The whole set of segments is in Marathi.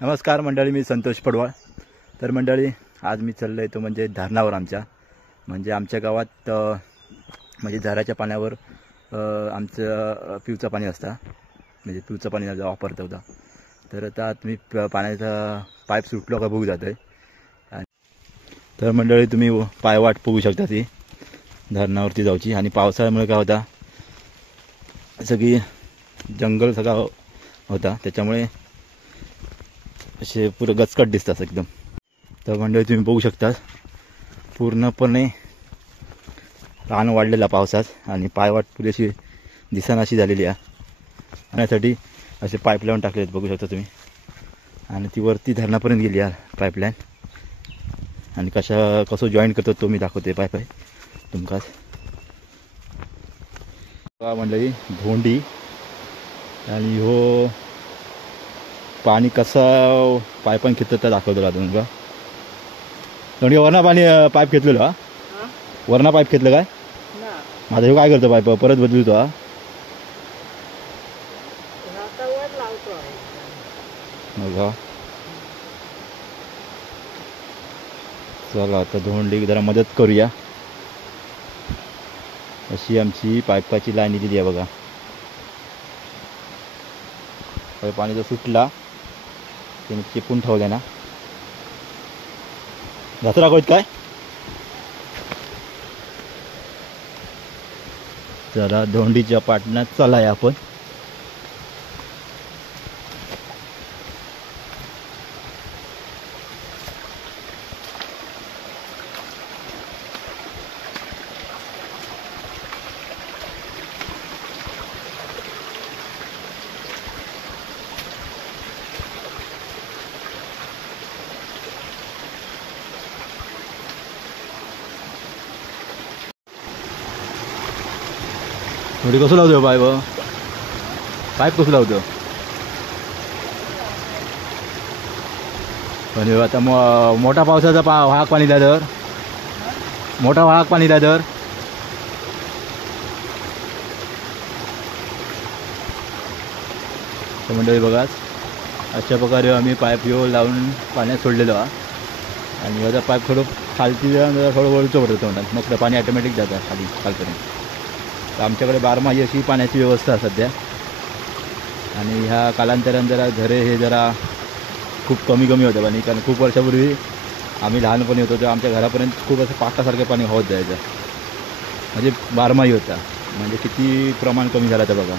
नमस्कार मंडळी, मी संतोष पडवाळ. तर मंडळी, आज मी चाललो आहे तो म्हणजे धरणावर. आमच्या गावात म्हणजे झऱ्याच्या पाण्यावर आमचं पिवचं पाणी असतं, म्हणजे पिवचं पाणी वापरत होता. तर आता तुम्ही पाण्याचा पाईप सुटलो का बघू जात आहे. तर मंडळी, तुम्ही पायवाट बघू शकता ती धरणावरती जाऊची. आणि पावसाळ्यामुळे काय होता, सगळी जंगल सगळा होता, त्याच्यामुळे असे पुरं गचकट दिसतात एकदम. तर मंडळी, तुम्ही बघू शकता पूर्णपणे रान वाढलेला पावसात आणि पायवाट पुरेशी दिसानाशी झालेली आहे. आणण्यासाठी असे पाईपलाईन टाकले आहेत, बघू शकता तुम्ही. आणि ती वरती धरणापर्यंत गेली आहे पाईपलाईन. आणि कसं जॉईन करतो तो मी दाखवते पाईप आहे तुमकाच. मंडळी, धोंडी आणि हो पाणी कसं पायपान घेतलं तर दाखवतो तुमका. म्हणजे वरना पाणी पाईप घेतलेलं हा, वरना पाईप घेतलं काय माझा. हे काय करतो पाईप परत बदलतो हा. बघा, चला आता धोंडी जरा मदत करूया. अशी आमची पाईपाची लाईन दिली आहे बघा. पाणी जर सुटला त्याने चिपून ठेवले ना, जास्त राखवत काय. जरा धोंडीच्या पाटण्यात चलाय आपण. थोडी कसं लावतो पाईप, पाईप कसं लावतो. पण आता मोठा पावसाचा वाहक पाणी द्या तर, मोठा वाहक पाणी द्या तर. मंडळी बघा, अशा प्रकारे आम्ही पाईप लावून पाण्यात सोडलेलो आहे. आणि याचा पाईप थोडं खालती थोडं वळचं पडतं म्हणतात, मग ते पाणी ऑटोमॅटिक जातं खालपर्यंत. तर आमच्याकडे बारमाही अशी पाण्याची व्यवस्था आहे सध्या. आणि ह्या कालांतराने जरा झरे हे जरा खूप कमी होतं पाणी. कारण खूप वर्षापूर्वी आम्ही लहानपणी होतो तेव्हा आमच्या घरापर्यंत खूप असं पाटासारखं पाणी होत जायचं, म्हणजे बारमाही होता. म्हणजे किती प्रमाण कमी झालं तर बघा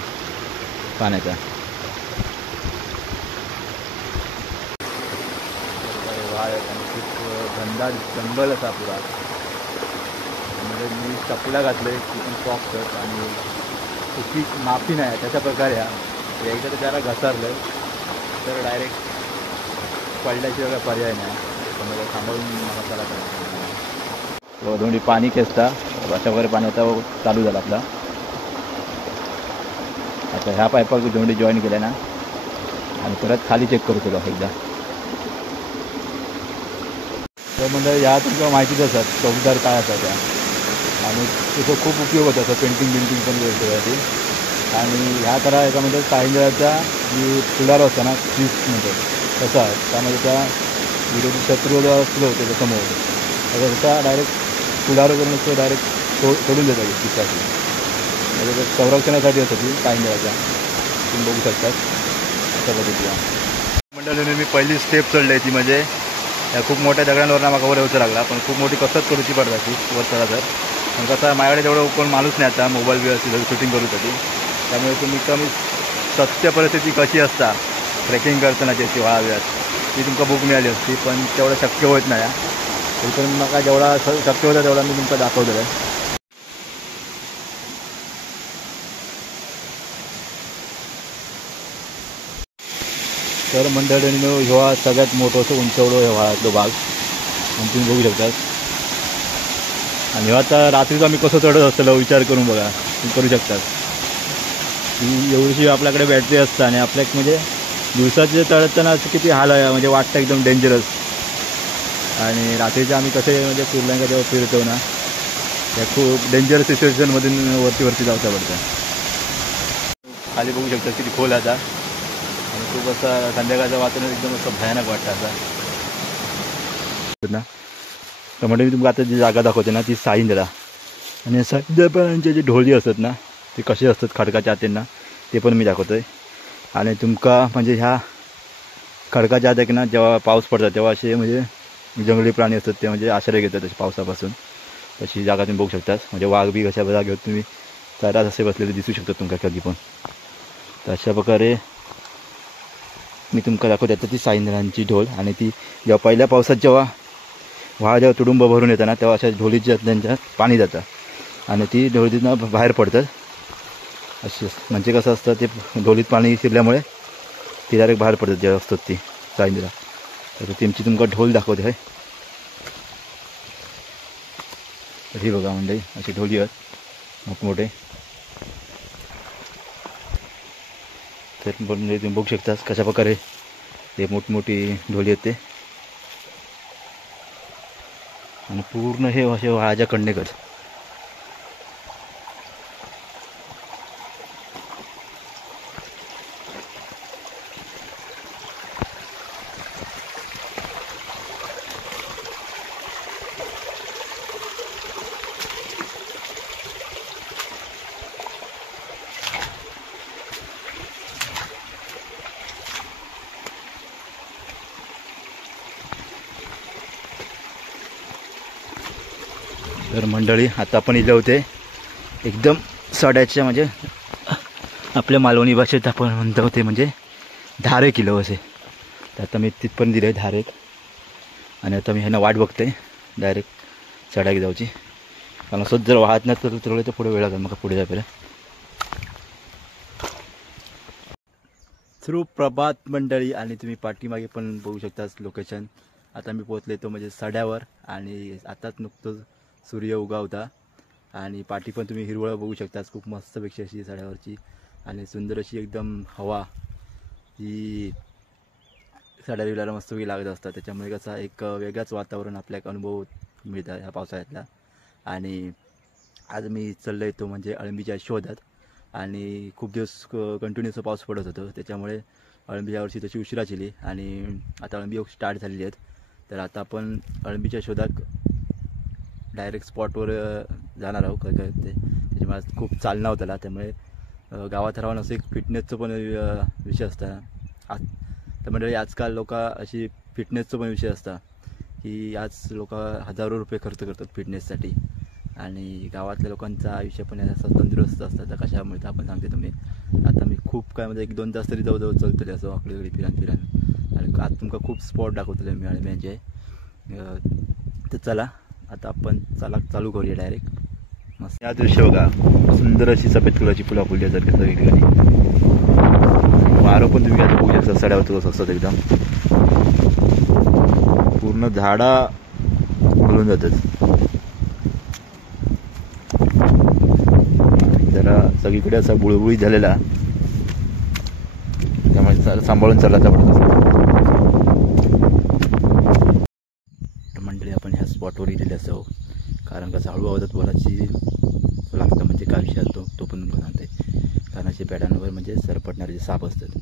पाण्याचा. खूप घनदाट जंगल असा पुरा. म्हणजे मी चपला घातलं आहे ती पण सॉफ्ट आणि इतकी माफी नाही त्याच्या प्रकारे. एकदा तर जरा घसरलं तर डायरेक्ट पडल्याशिवाय काय पर्याय नाही. पण मला थांबवून मला चला पाहिजे. दोन्ही पाणी खेचता अशा प्रकारे पाणी आता चालू झालं आपला. आता ह्या पाईपावर दोन्ही जॉईन केल्या ना, आणि परत खाली चेक करू तुला एकदा. तर म्हणजे ह्या तुमच्या माहितीच असतात चौकीदार काय असतात त्या. आणि तिथं खूप उपयोग होता असं पेंटिंग पण गोष्टीसाठी. आणि ह्या करा याच्यामध्ये काहींच्या जी फुलार असतं ना, चीज म्हणतात तसा आहे. त्यामध्ये त्या विरोधी शत्रू जो असलो त्याच्यासमोर त्याचा त्याचा डायरेक्ट फुलार करून तो डायरेक्ट सोडून देतात तिच्यासाठी. म्हणजे संरक्षणासाठी असतं ती काहींच्या, तुम्ही बघू शकतात अशा पद्धतीला. मंडळीने मी पहिली स्टेप चढली आहे ती म्हणजे या खूप मोठ्या दगडांवरना मला वर यायचं लागला. पण खूप मोठी कसरत करूची पडता ती वर चढा तर. पण कसं माझ्याकडे तेवढं कोण माणूस नाही आता मोबाईल बी असतील शूटिंग करू साठी. त्यामुळे तुम्ही कमी सत्य परिस्थिती कशी असता ट्रेकिंग करताना त्याची व्हाव्यात ती तुमका बुक मिळाली असती. पण तेवढं शक्य होत नाही. तरी पण मग जेवढा शक्य होता तेवढा मी तुमका दाखवलेलं आहे. तर मंडळींनो, ह्या सगळ्यात मोठं असं उंचवडं ह्या तो भाग आणि तुम्ही बघू शकता. आणि आता रात्रीच आम्ही कसं चढत असतो विचार करून बघा, तुम्ही करू शकतात. ही एवढीशी आपल्याकडे बॅटरी असतं आणि आपल्या म्हणजे दिवसाचे चढताना असं किती हाल आहे, म्हणजे वाटतं एकदम डेंजरस. आणि रात्रीचे आम्ही कसे म्हणजे कुर्ल्यांका जेव्हा फिरतो ना, त्या खूप डेंजरस सिच्युएशनमधून वरती जावं पडतं. खाली बघू शकता किती खोल आता. आणि खूप असं संध्याकाळचं वातावरण एकदम असं भयानक वाटतं असं ना. तर म्हणजे मी तुम्हाला आता जी जागा दाखवते ना ती साईंद्रा, आणि साईंद्राचे जे ढोली असतात ना ते कसे असतात खडकाच्या आतेंना ते पण मी दाखवतो आहे. आणि तुमका म्हणजे ह्या खडकाच्या आत ना जेव्हा पाऊस पडतात तेव्हा असे म्हणजे जंगली प्राणी असतात ते म्हणजे आश्रय घेतात तसे पावसापासून. तशी जागा तुम्ही बघू शकतात. म्हणजे वाघ बी कशा जागेवर तुम्ही चारात असे बसलेले दिसू शकतात तुमका कधी पण. तर अशा प्रकारे मी तुमका दाखवते आता ती साईंद्रांची ढोल. आणि ती जेव्हा पहिल्या पावसात जेव्हा जेव्हा तुडुंब भरून येतं ना तेव्हा अशा ढोलीच्या त्यांच्यात पाणी जातं आणि ती ढोलीतनं बाहेर पडतात असे. म्हणजे कसं असतं ते ढोलीत पाणी शिरल्यामुळे ती डायरेक्ट बाहेर पडतात जेव्हा असतात ती साईंद्रा. तर त्यांची तुमका ढोल दाखवते आहे. तर ही बघा म्हणजे अशी ढोली आहेत मोठमोठे. तर म्हणजे तुम्ही बघू शकता कशा प्रकारे ते मोठमोठी ढोली आहेत ते. आणि पूर्ण हे असे वाळाच्या कण्णेकर. तर मंडळी आता आपण इले होते एकदम सड्याच्या म्हणजे आपल्या मालवणी भाषेत आपण म्हणतो होते म्हणजे धारे किलो असे. तर आता मी तिथपर्यंत दिले धारेक. आणि आता मी ह्यांना वाट बघते डायरेक्ट सड्याक जाऊची. कारण असंच जर वाहत नाही तर थोडं तर पुढे वेळ लागेल मग पुढे जायला. थ्रू प्रभात मंडळी. आणि तुम्ही पाठीमागे पण बघू शकता लोकेशन. आता मी पोहोचले तो म्हणजे सड्यावर आणि आताच नुकतंच सूर्य उगावता. आणि पाठी पण तुम्ही हिरवळ बघू शकता खूप मस्तपेक्षा अशी सड्यावरची. आणि सुंदर अशी एकदम हवा ही सड्या विलाला मस्तपैकी लागत असतात. त्याच्यामुळे कसा एक वेगळाच वातावरण आपल्याला अनुभव मिळतं ह्या पावसाळ्यातला. आणि आज मी चाललो आहे तो म्हणजे अळंबीच्या शोधात. आणि खूप दिवस कंटिन्युअस पाऊस पडत होतं त्याच्यामुळे अळंबी यावर्षी तशी उशिरा केली. आणि आता अळंबी स्टार्ट झालेली आहेत. तर आता आपण अळंबीच्या शोधात डायरेक्ट स्पॉटवर जाणार आहोत. काय काय ते त्याच्यामुळे खूप चालणं होतं त्यामुळे गावात राहून असं एक फिटनेसचं पण विषय असतं आज. तर म्हणजे आजकाल लोक अशी फिटनेसचं पण विषय असता की आज लोक हजारो रुपये खर्च करतात फिटनेससाठी. आणि गावातल्या लोकांचं आयुष्य पण असं तंदुरुस्त असतं. तर कशामुळे तर आपण सांगते तुम्ही आता मी खूप काय म्हणजे 1-2 तास तरी जवळजवळ चलतले असं वाकडे फिरान. आणि आज तुमका खूप स्पॉट दाखवतले मी अळंब्यांचे. तर चला आता आपण चालू करूया डायरेक्ट. मस्त या दृश्य बघा सुंदर अशी सफेद कलरची फुला फुलल्यासारखी सगळी ठिकाणी. वारं पण तुम्ही आता बघू शकता सड्यावर कसं असतात एकदम पूर्ण झाडा भरून जातात. जरा सगळीकडे असा बुळबुळीत झालेला त्यामुळे सांभाळून चालायचा पडत असतो. मंडळी आपण ह्या स्पॉटवर इलेले असो कारण कसं हळू आवाजात बोलायची लागतं म्हणजे काय विषय असतो तो पण तुम्हाला सांगते. कारण असे बॅडांवर म्हणजे सरपटणारे जे साप असतात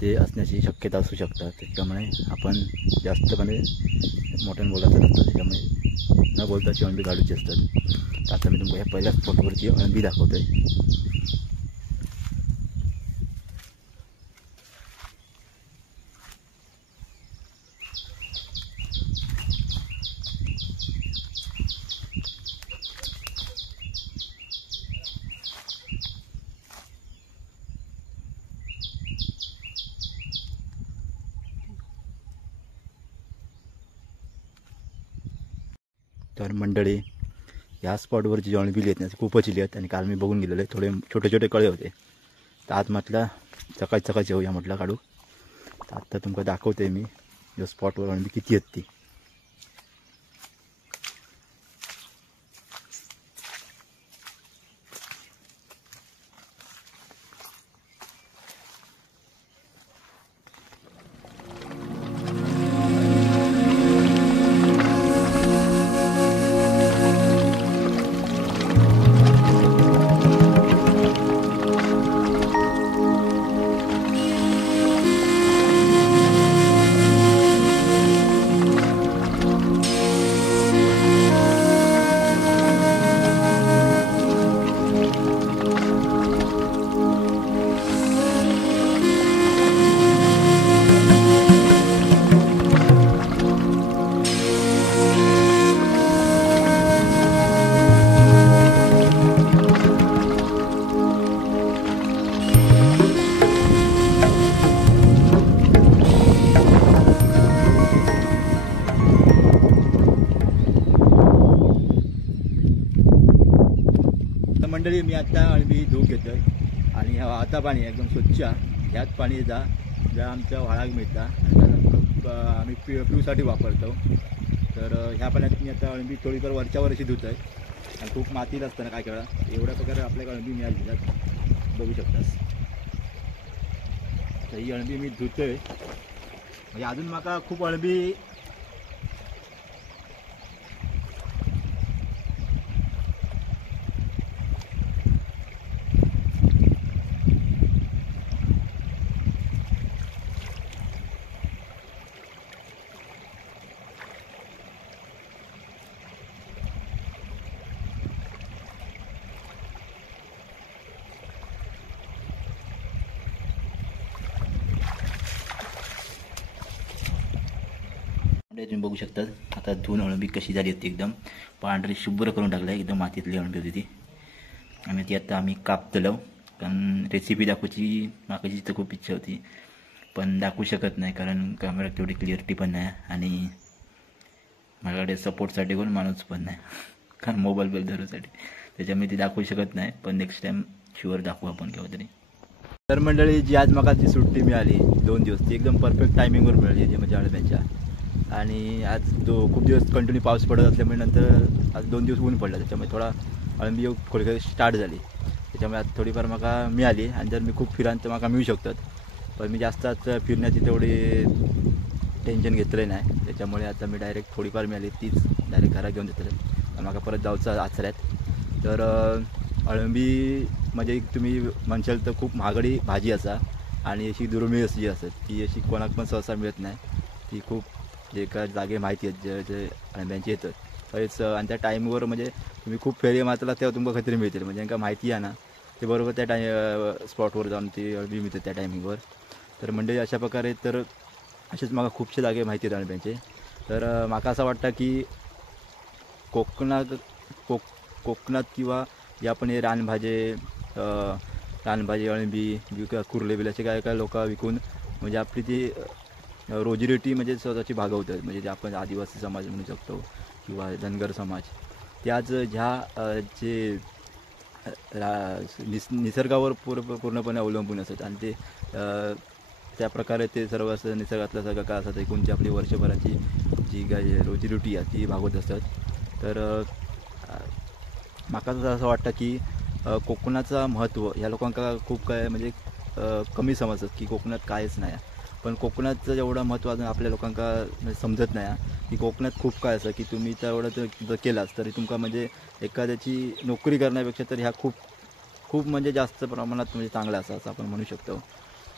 ते असण्याची शक्यता असू शकतात. त्याच्यामुळे आपण जास्तपणे मोठ्याने बोलायचं नसतं. त्याच्यामुळे न बोलताची अळंबी काढूची असतात. तर आता मी तुम्हाला ह्या पहिल्या स्पॉटवरची अळंबी दाखवतो आहे. तर मंडळी ह्या स्पॉटवर जी अळंबी आहेत ना खूपच इली आहेत. आणि काल मी बघून गेलेले थोडे छोटे छोटे कळे होते. तर आज म्हटलं सकाळी येऊया म्हटलं काढू. तर आत्ता तुमका दाखवते मी या स्पॉटवर अळंबी किती आहेत ती. मंडळी मी आता अळंबी धुवून घेतो आहे आणि आता पाणी एकदम स्वच्छ ह्यात पाणी जा आमच्या व्हाळाक मिळता आणि आम्ही पिऊसाठी वापरतो. तर ह्या पाण्यात मी आता अळंबी थोडीफार वरच्यावर अशी धुत आहे आणि खूप मातीत असताना काय करा एवढ्या प्रकारे आपल्याला अळंबी मिळाली बघू शकतास. तर ही अळंबी मी धुतोय म्हणजे अजून माका खूप अळंबी तुम्ही बघू शकता. आता धुवून अळंबी कशी झाली होती एकदम पांढरी शुभ्र करून टाकलं आहे. एकदम मातीतली अळंबी होती ती आणि ती आता आम्ही कापतलो कारण रेसिपी दाखवायची मागायची तर खूप इच्छा होती पण दाखवू शकत नाही कारण कॅमेरा तेवढी क्लिअरिटी पण नाही आणि माझ्याकडे सपोर्टसाठी कोण माणूस पण नाही कारण मोबाईल बिल धरूसाठी त्याच्यामुळे ती दाखवू शकत नाही पण नेक्स्ट टाइम शुअर दाखवू आपण केव्हा तरी. तर मंडळी जी आज मग जी सुट्टी मिळाली 2 दिवस ती एकदम परफेक्ट टायमिंगवर मिळाली जी म्हणजे अळंब्यांच्या आणि आज खूप दिवस कंटिन्यू पाऊस पडत असल्यामुळे नंतर आज 2 दिवस ऊन पडलं त्याच्यामुळे थोडा अळंबी थोडी स्टार्ट झाली त्याच्यामुळे आज थोडीफार मला मिळाली आणि जर मी खूप फिरान तर मला मिळू शकतात पण मी जास्त आज फिरण्याची तेवढी टेन्शन घेतलं नाही त्याच्यामुळे आता मी डायरेक्ट थोडीफार मिळाली तीच डायरेक्ट घरात घेऊन देतले मला परत जाऊचं आचऱ्यात. तर अळंबी म्हणजे तुम्ही म्हणशाल तर खूप महागडी भाजी असा आणि अशी दुर्मिळ अशी असत ती अशी कोणाक पण सहसा मिळत नाही. ती खूप जे काय जागे माहिती आहेत जे अळंब्यांची येतात खरेच आणि त्या टाईमवर म्हणजे तुम्ही खूप फेरी मारला तेव्हा तुम्हाला खत्री मिळतील म्हणजे यांना माहिती आहे ना ते बरोबर त्या स्पॉटवर जाऊन ती अळंबी मिळते त्या टायमिंगवर. तर म्हणजे अशा प्रकारे तर असेच मला खूपशे जागे माहिती आहेत अळंब्यांचे. तर मला असं वाटतं की कोकणात किंवा जे आपण हे रानभाजी अळंबी कुर्ले बिल असे काय काय लोक विकून म्हणजे आपली ती रोजीरोटी म्हणजे स्वतःची भागवतात म्हणजे जे आपण आदिवासी समाज म्हणू शकतो किंवा धनगर समाज ते आज ह्या जे निसर्गावर पूर्णपणे अवलंबून असतात आणि ते त्या प्रकारे ते सर्व असं निसर्गातलं सगळं काय असतं एकूणची आपली वर्षभराची जी काय रोजीरोटी आहे ती भागवत असतात. तर माका तर असं वाटतं की कोकणाचं महत्त्व ह्या लोकांना खूप काय म्हणजे कमी समजतात की कोकणात कायच नाही पण कोकणाचं जेवढं महत्त्व अजून आपल्या लोकांना समजत नाही की कोकणात खूप काय असं की तुम्ही तेवढं जर केलाच तरी तुमका म्हणजे एखाद्याची नोकरी करण्यापेक्षा तर ह्या खूप म्हणजे जास्त प्रमाणात म्हणजे चांगलं असं आपण म्हणू शकतो.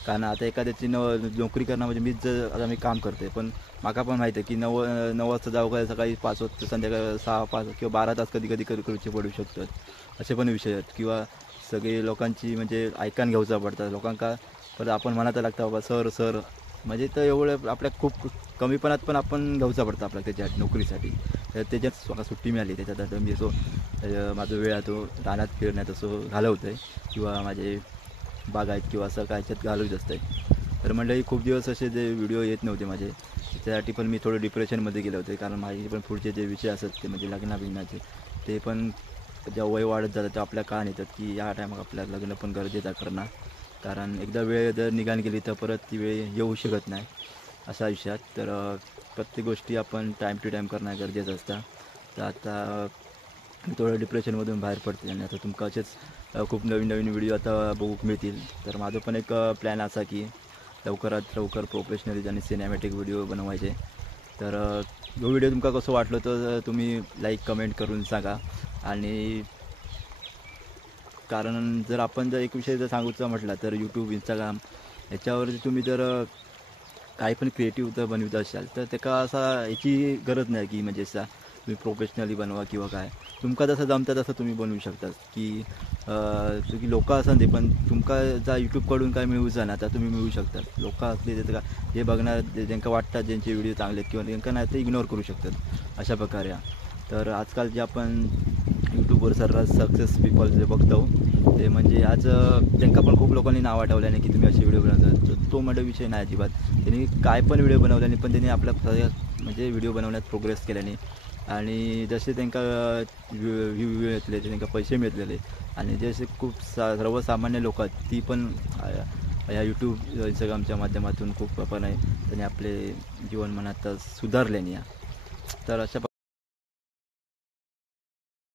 कारण आता एखाद्याची नोकरी करणं म्हणजे मीच जर आता मी काम करते पण माका पण माहिती आहे की 9 वाजता जाऊ काय सकाळी 5 वाजता संध्याकाळी 6-5 किंवा 12 तास कधी करूचे पडू शकतात असे पण विषय आहेत किंवा सगळे लोकांची म्हणजे ऐकान घ्यायचा पडतात लोकांका परत आपण म्हणायला लागतं बाबा सर म्हणजे तर एवढं आपल्या खूप कमीपणात पण आपण घ्यायचा पडतं आपल्या त्याच्या नोकरीसाठी. तर त्याच्यात मला सुट्टी मिळाली त्याच्यात मी असो माझा वेळ तो रानात फिरण्यात असो घालवतो आहे किंवा माझे बागायत किंवा असं काय याच्यात घालवत असतं आहे. तर मंडळी खूप दिवस असे जे व्हिडिओ येत नव्हते माझे त्यासाठी पण मी थोडं डिप्रेशनमध्ये गेले होते कारण माझे पण पुढचे जे विषय असतात ते म्हणजे लग्नाबिग्नाचे ते पण जेव्हा वय वाढत जातं तेव्हा आपल्या कान येतात की या टायमात आपल्याला लग्न पण गरजेचं करणं कारण एकदा वेळ जर निघान गेली तर परत ती वेळ येऊ शकत नाही अशा आयुष्यात. तर प्रत्येक गोष्टी आपण टाईम टू टाईम करणं गरजेचं असतं. तर आता थोडं डिप्रेशनमधून बाहेर पडते आणि आता तुमका असेच खूप नवीन व्हिडिओ आता बघूक मिळतील. तर माझं पण एक प्लॅन असा की लवकरात लवकर प्रोफेशनली आणि सिनेमॅटिक व्हिडिओ बनवायचे. तर जो व्हिडिओ तुमका कसं वाटलं तर तुम्ही लाईक कमेंट करून सांगा आणि कारण जर आपण जर एक विषय जर सांगूचा म्हटलं तर यूट्यूब इंस्टाग्राम याच्यावरती तुम्ही जर काही पण क्रिएटिव्ह जर बनवत असाल तर त्याका असा याची गरज नाही की म्हणजे असा तुम्ही प्रोफेशनली बनवा किंवा काय तुमका जसं जमतं तसं तुम्ही बनवू शकता की तुम्ही लोक असं ते पण तुमका जा यूट्यूबकडून काय मिळूचा ना तर तुम्ही मिळू शकता. लोक असले त्याचं का जे बघणार ज्यांना वाटतात ज्यांचे व्हिडिओ चांगले आहेत किंवा त्यांना नाही ते इग्नोर करू शकतात अशा प्रकारे. तर आजकाल जे आपण यूट्यूबवर सर्रास सक्सेस पीपल जे बघतो ते म्हणजे आज त्यांना पण खूप लोकांनी नाव आठवल्याने की तुम्ही असे व्हिडिओ बनवता तो म्हणजे विषय नाही अजिबात. त्यांनी काय पण व्हिडिओ बनवल्याने पण त्यांनी आपल्या म्हणजे व्हिडिओ बनवण्यात प्रोग्रेस केल्याने आणि जसे तांकां व्ह्यू येतले ते तांकां पैसे मिळतले आणि जसे खूप सर्वसामान्य लोक आहेत ती पण ह्या यूट्यूब इंस्टाग्रामच्या माध्यमातून खूप आपण त्यांनी आपले जीवनमान आता सुधारले नाही. तर अशा